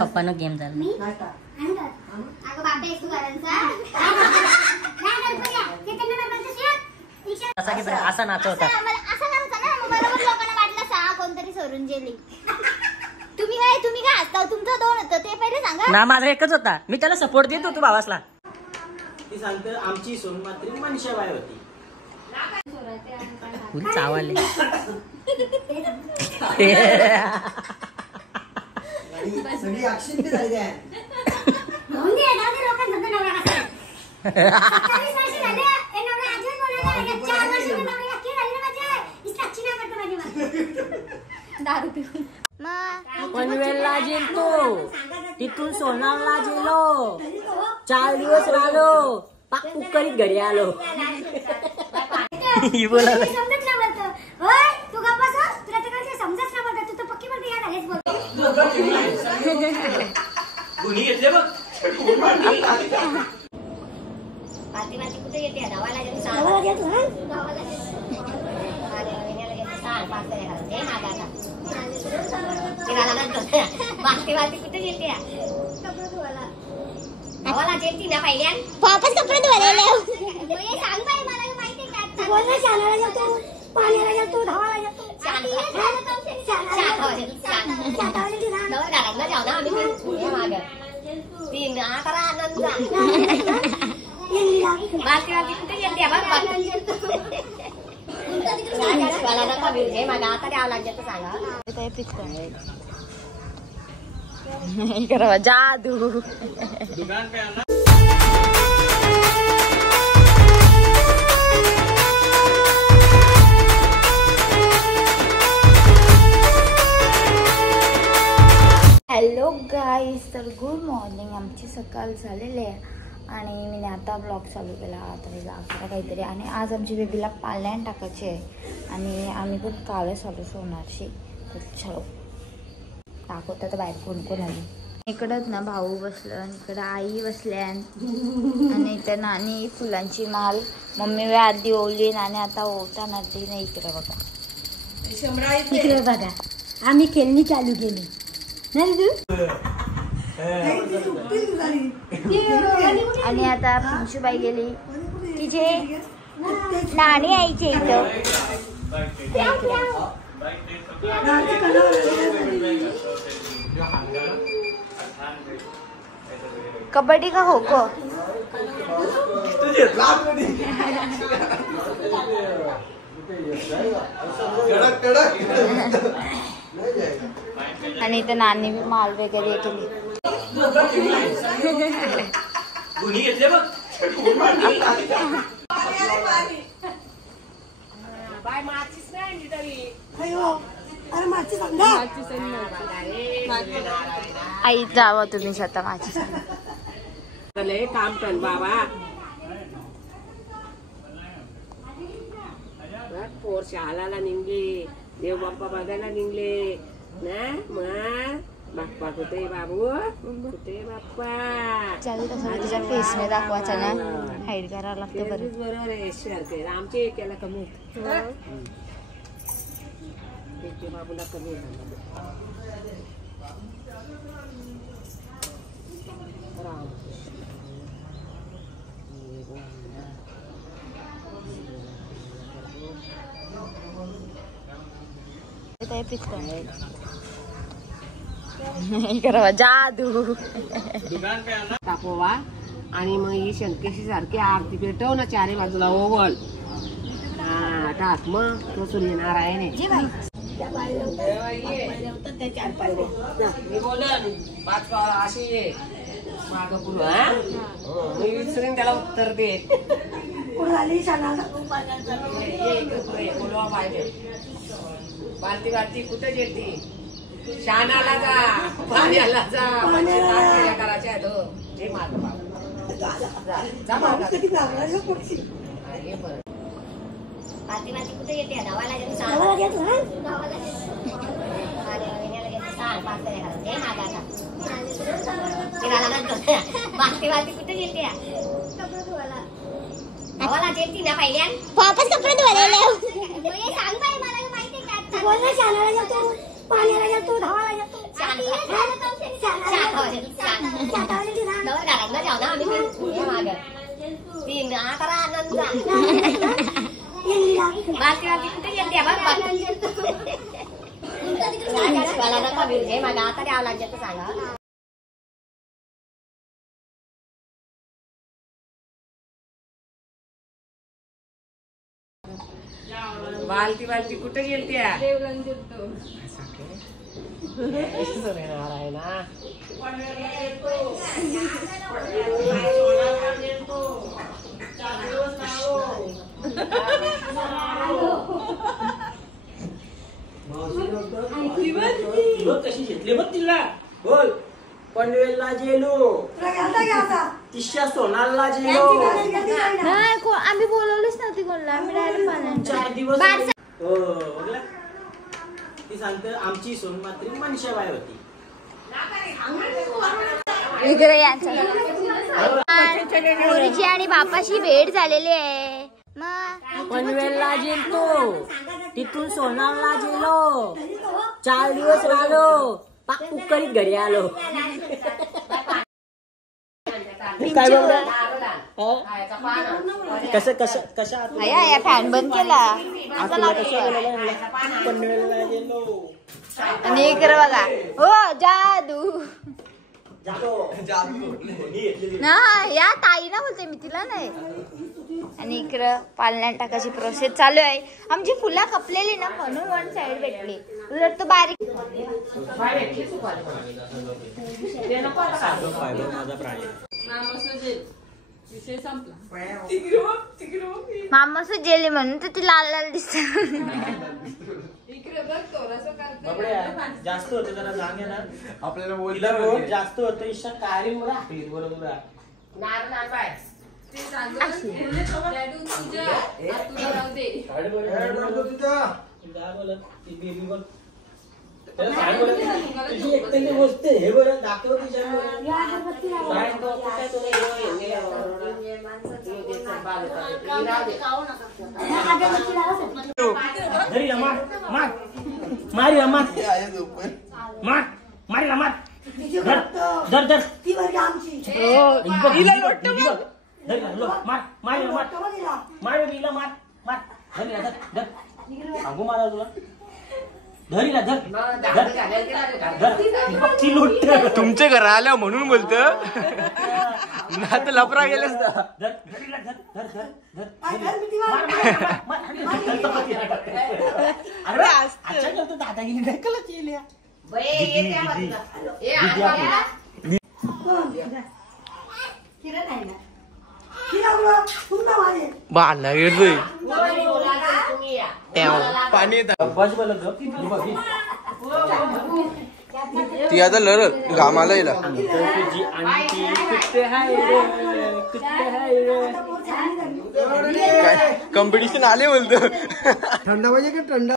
पप्पानो game झाला असा नाच होता कोणतरी सोडून गेली. तुम्ही काय हसता? तुमचं 2 होतं ते पहिले सांगा ना. माझा एकच होता. मी त्याला सपोर्ट देत होतो भावासला. ती सांगते आमची सोनमात्री मनशाबाई होती. फुल चावले. सगळी अक्षिंती झाली आहे. पनवेलला गेलो, तिथून सोनारला गेलो, 4 दिवस राहिलो, पाक कुकरीत घरी आलो. बोलायला गुन्हे घेतले बघ. कुठे येते धावायला कुठे येते धावाला जेती ना पहिल्या वापस कपडे धुवायला सांग बाई मला माहिती का शाळेला जातो पाण्याला जातो धावायला जातो कुठे येते मला आता द्यावं लागेल सांगा जादू. दुकान पे आना. हॅलो गाईज, तर गुड मॉर्निंग. आमची सकाळ झालेली आहे आणि मी आता ब्लॉग चालू केला. आता मी दाखवला काहीतरी. आणि आज आमची बेबीला पाल्यान टाकायची आहे आणि आम्ही पण कालच आलो सोनारशी. तर चलो दाखवतो आता बाहेर कोण कोण आली. इकडंच ना भाऊ बसलं आणि इकडं आई बसल्या आणि इथं नानी फुलांची माल मम्मी आधी ओवली आणि आता ओवताना ती नाही. इकडे बघा, इकडे बघा आम्ही खेळणी चालू केली नाही. आणि आता पंशुबाई गेली तिचे नाणी आईचे इथं. कबड्डी का खो खो? आणि इथं नानी माल वगैरे केली. गुन्हे घेतले बघ. आई जावं तुम्ही स्वतः माझी काम कर बाबा. पोर शाळाला निघले, देव बाप्पा बघायला निघले ना. मग बाप्पा कुठे बाबू, कुठे बाप्पा? चालू तसं तुझ्या फेसने दाखवायचा ना, हाईड करावं लागतं. बरोबर आहे. सारखे आमचे एकाला कमी होत, बाबूला कमी होत. जादू. दुकान पे आना. तापोवा आणि मग ही शंकेशी सारखी आरती पेटव ना, 4 बाजूला ओवळ. हा टाक. मग तो सूर्यनारायण आहे. मी बोलन 5 पावलं अशी ये माग पुढं. मी विचारेन त्याला उत्तर दे. बोलवा पाहिजे. बालती बालती कुठे येते? शानाला जा, पाण्याला जा. करायच्या हे माग कुठे येते धावायला कुठे येते धावाला जेती ना पहिल्या वापस कपडे धुवायला सांग बाई मला माहिती का बोल ना शानाला जातो पाण्याला जातो धावायला जातो तीन आता आनंद कुठे गेलते मला नका बिल माझा आता द्यावं लागेल सांगा बालती बालती कुठे गेलती ना कशी घेतली बघ तिला बोल पनवेलला गेलो तिशा सोनालला गेलो आम्ही बोलवलंच नव्हती कोणला आम्ही डायरेक्ट पालन 4 दिवस हो बघला ती सांगते आमची सोनमात्री मनशाबाई होती पोरीची आणि बापाशी भेट झालेली आहे पनवेलला गेलो तिथून सोनालला गेलो 4 दिवस राहिलो पाक कुकरीत घरी आलो काय कसं कसं कशा फॅन बंद केला पनवेलला गेलो आणि इकडे बघा हो जादू ना या ताई ना बोलते मी तिला नाही आणि इकडं पालण्यात टाकायची प्रोसेस चालू आहे आमची फुलं खपलेली ना म्हणून वन साइड भेटली उलट तो बारीक मामा जेली म्हणून तर ती लाल लाल दिसत जास्त होतं जरा जागे ना आपल्याला जास्त होतं इच्छा काळी मुलं हाकली बरोबर हे बरं दाखव मारी मार धर धर ती वर्ग आमची हिला लोट धर लो मार धर सांगू मला तुला धरीला धर ती लोट तुमचे घर आल्या म्हणून बोलत ना तर लपरा गेलेस दादागिरी ढकलत येईल बांधला गेलोय पाणी येत ती आता लढ घामाला येईल कॉम्पिटिशन आले बोलतो थंड पाहिजे का थंड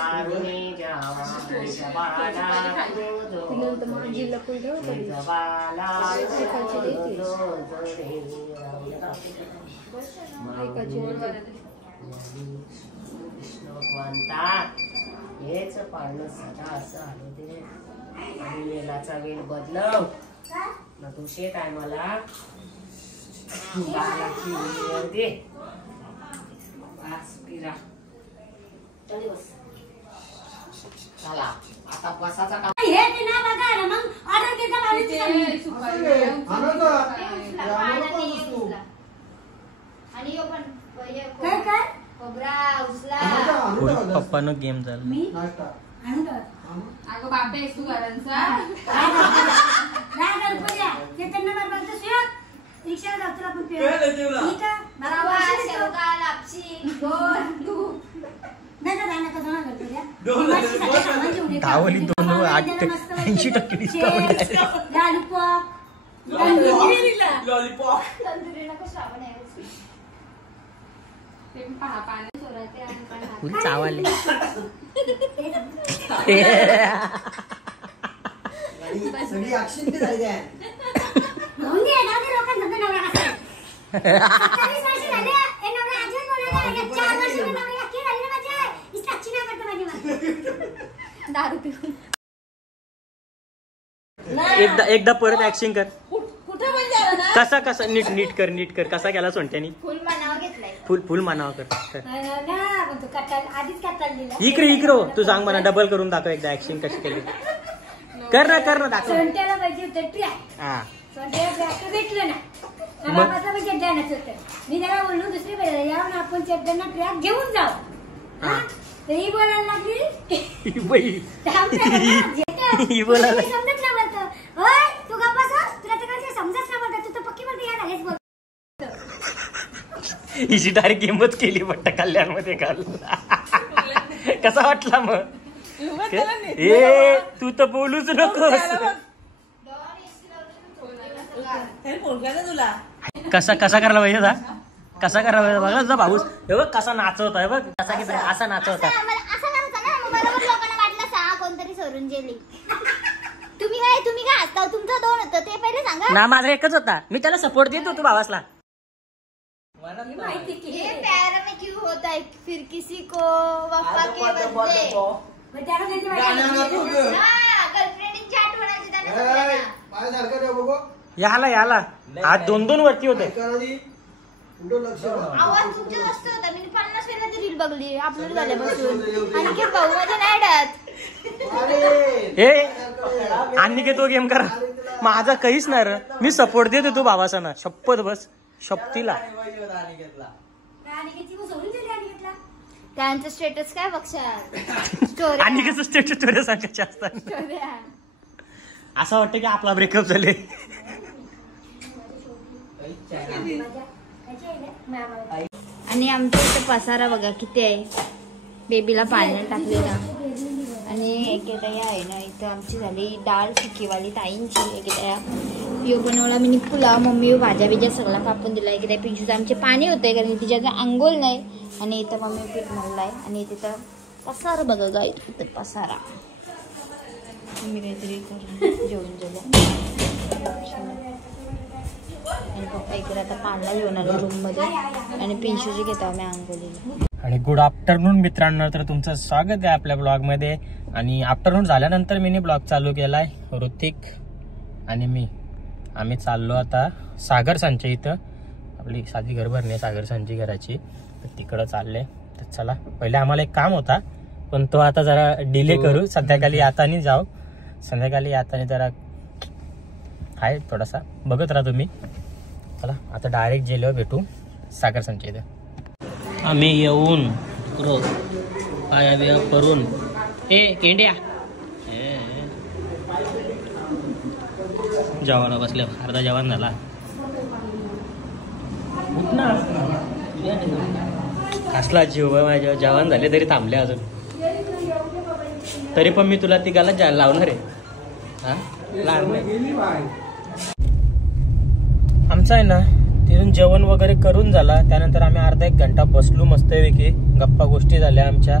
पारुणी जावाच्या बाला कृष्ण भगवंता हेच पाळणं सदा असं आलं दे आणि वेलाचा वेल बदलव ना तुझे टायमाला बालाची वेळ दे बस पिरा चला आता बसाचा काम हे ते ना बघा ना मग ऑर्डर देता पाहिजे आणि यो पण काय काय खोबरा उचला पप्पानं गेम झाला मी अगं बापे तू घरांचा ते त्यांना बरोबर रिक्षा जातो आपण धावली 280% डिस्काउंट फुल चावले सगळी ऍक्शन बी झाली आहे एकदा परत ऍक्शन कर कसा नीट कर कसा केला सोंट्यानी फुल मानावर घेतलाय फुल मानावा कर आधीच दिला इकडे तू सांग मला डबल करून दाखव एकदा ऍक्शन कशी केली कर ना दाखव सोंट्याला पाहिजे होतं ट्रॅक हा सोंट्याला ट्रॅक भेटलं ना बाबाचा पण चड्ड्यानच होतं मी त्याला बोललो दुसरीकडे यावं आपण चड्ड्यांना ट्रॅक घेऊन जाऊ तरी बोलायला लागली ही बोलायला समजत ना बोलतो होय तू गप्पा तुला तर काही समजत ना बोलतो तू तर पक्की बोलते या झालेच बोल हिची डायरेक्ट गेमच केली बट्ट कल्याण मध्ये काल कसा वाटला मग ए तू तर बोलूच नकोस कसा करायला पाहिजे कसा करायला पाहिजे बघा जा भाऊस हे बघ कसा नाचवत आहे बघ कसा की असा नाचवत आहे कोणतरी सोडून गेली तुम्ही काय हसता तुमचं 2 होतं ते पहिले सांगा ना माझा एकच होता मी त्याला सपोर्ट देत होतो भावासला ये प्यार में क्यों होता है फिर किसी को वफा के बदले गर्लफ्रेंडची आठवणाची याला आज 2 वरती होते आवाज तुमच्या जास्त होता मी 50 वेळा ती रील बघली अपलोड झाल्यापासून आणि भाऊ माझ्या नायडात आणि तो गेम करा माझा काहीच नाही रे मी सपोर्ट देत होतो भावासा ना शपथ बस शपथीला त्यांचं स्टेटस काय बघशाल आणि कसं स्टेटस स्टोरी सांगायचे असतात असं वाटतं की आपला ब्रेकअप झाले आणि आमच्या इथे पसारा बघा किती आहे बेबीला पाण्यात टाकलेला आणि एकेटा आहे ना इथं आमची झाली डाळ सुकीवाली ताईंची एकेटा पिओ बनवला मी पुलाव मम्मी भाज्या बिज्या सगळा कापून दिला एकेटा पिंचूचं आमचे पाणी होतंय कारण तिच्याचं आंघोळ नाही आणि इथं मम्मी पीठ मळलाय आणि तिथं पसारा बघा गा इथं पसारा मी काहीतरी करून जेवण झालं आणि पप्पा इकडे आता पाण्याला घेऊन आलो रूममध्ये आणि पिंचूची घेतो आम्ही आंघोळीला. आणि गुड आफ्टरनून मित्रांनो तर तुमचं स्वागत आहे आपल्या ब्लॉगमध्ये. आणि आफ्टरनून झाल्यानंतर मी ब्लॉग चालू केलाय. ऋतिक आणि मी आम्ही चाललो आता सागर संचय इथं आपली साधी घर भरणे सागर संचय घराची तर तिकडं चालले. तर चला पहिले आम्हाला एक काम होता पण तो आता जरा डिले करू. संध्याकाळी यातानी जाऊ. संध्याकाळी यातानी जरा आहे थोडासा बघत राहा तुम्ही. चला आता डायरेक्ट जेलवर भेटू सागर संचय इथं. आम्ही येऊन आया बिया करून केंड्या जेवायला बसल्या. अर्धा जेवण झाला. कसला जीव आहे माझ्या. जेवण झाले तरी थांबले अजून. तरी पण मी तुला तिघाला लावणार आहे. हा आमचं आहे ना तिथून जेवण वगैरे करून झाला. त्यानंतर आम्ही अर्धा एक घंटा बसलो मस्तपैकी गप्पा गोष्टी झाल्या आमच्या.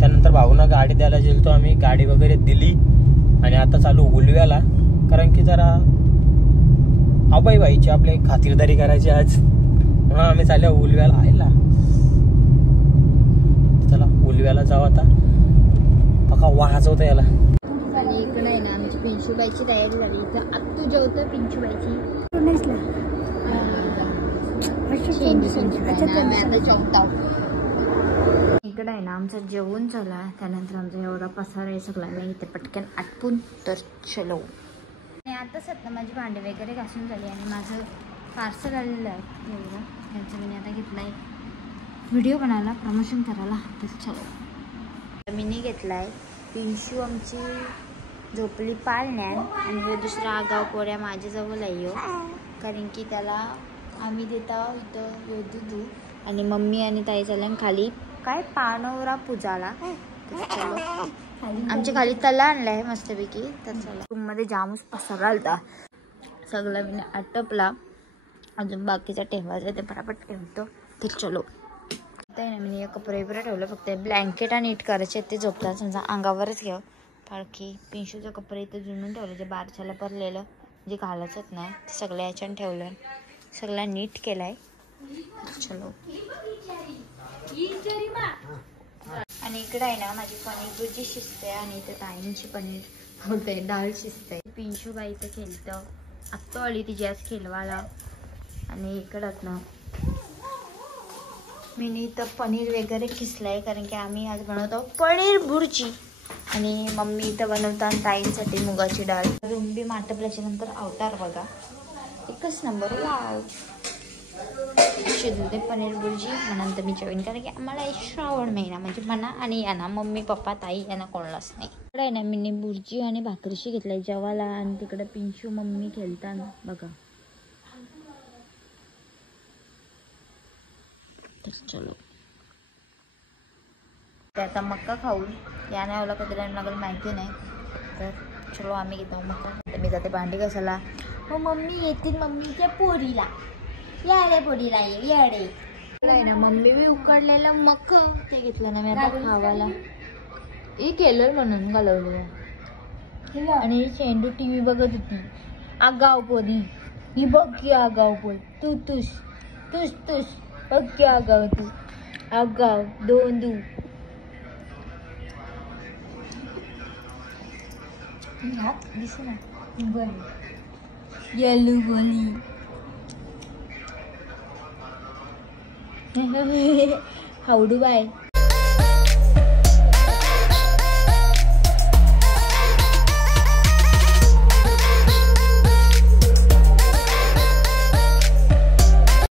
त्यानंतर भाऊना गाडी द्यायला गेलतो आम्ही, गाडी वगैरे दिली आणि आता चालू उलव्याला, कारण की जरा आबाई बाईची आपली खातिरदारी करायची आज, म्हणून आम्ही चाललो उलव्याला आयला. चला उलव्याला जाऊ आता, बघा वाजवतं याला. आणि इकडे आहे ना आमची पिंशूबाईची तयारी झाली. इथं आत्तू जेवतं पिंशूबाईची. इकडे आहे ना आमचं जेवण झाला. त्यानंतर आमचा एवढा पसारा आहे सगळा मी इथे पटकन आटपून तर चलो. आणि आताच आता माझी भांडे वगैरे घासून झाली आणि माझं पार्सल आलेलं आहे एवढं. त्यांचं मी आता घेतलं आहे व्हिडिओ बनायला, प्रमोशन करायला. तर चलो मीनी घेतला आहे. पिंशू आमची झोपली पाळण्यात आणि दुसरा आगाव पोऱ्या माझ्याजवळ आहे, कारण की त्याला आम्ही देता इथं दूध आणि मम्मी आणि ताई चालल्या खाली काय पाणवरा पूजाला. चलो आमच्या खाली तला आणला आहे मस्तपैकी. तर चला रूममध्ये जामच पसारा आलता, सगळं मी आटपला, अजून बाकीचा ठेवायचं ते पटापट ठेवतो. तर चलो आहे ना मी कपडे वगैरे ठेवलं, फक्त ब्लँकेट आणि नीट करायचे ते झोपतात समजा अंगावरच घेऊ. बाकी पिंशूचे कपडे इथं जुळून ठेवले, जे बारशाला भरलेलं जे घालायचंच नाही ते सगळ्या ह्याच्यानं ठेवलं, सगळा नीट केलाय. चलो आणि इकडे आहे ना माझी पनीर भुर्जी शिजते आणि इथे ताईंची पनीर होते डाळ शिजते. पिंशूबाईचं खेळतं आत्ता आली तिची आज खेळवाला. आणि इकडंच ना मी इथं पनीर वगैरे खिसलाय, कारण की आम्ही आज बनवतो पनीर भुर्जी आणि मम्मी इथं बनवतात ताईंसाठी मुगाची डाळ. रुंबी माटपल्याच्या नंतर अवतार बघा एकच नंबर. वाव शिजवते पनीर भुर्जी. नंतर मी जेवण, कारण की आम्हाला श्रावण महिना म्हणजे मना आणि यांना मम्मी पप्पा ताई यांना कोणालाच नाही. इकडे आहे ना मी भुर्जी आणि भाकरीशी घेतलाय जेवायला आणि तिकडे पिंशू मम्मी खेळतात बघा. तर चलो ते आता मक्का खाऊन या नाही ओला कधी लागेल माहिती नाही. तर चलो आम्ही घेतो मक्का. तर मी जाते भांडी घासायला. हो मम्मी येतील मम्मीच्या पोरीला, याडे पोरीला याडे नाही ना. मम्मी मी उकडलेलं मक्क ते घेतलं ना मी आता खावायला. हे केलं म्हणून घालवलं. आणि चेंडू TV बघत होती. आगाव पोरी ही बघ की आगाव पोरी. तू तुस तुस तुस बघ की आगाव तू आगाव दोंदू. दिसू ना बरं येलू बोली हावडू बाय.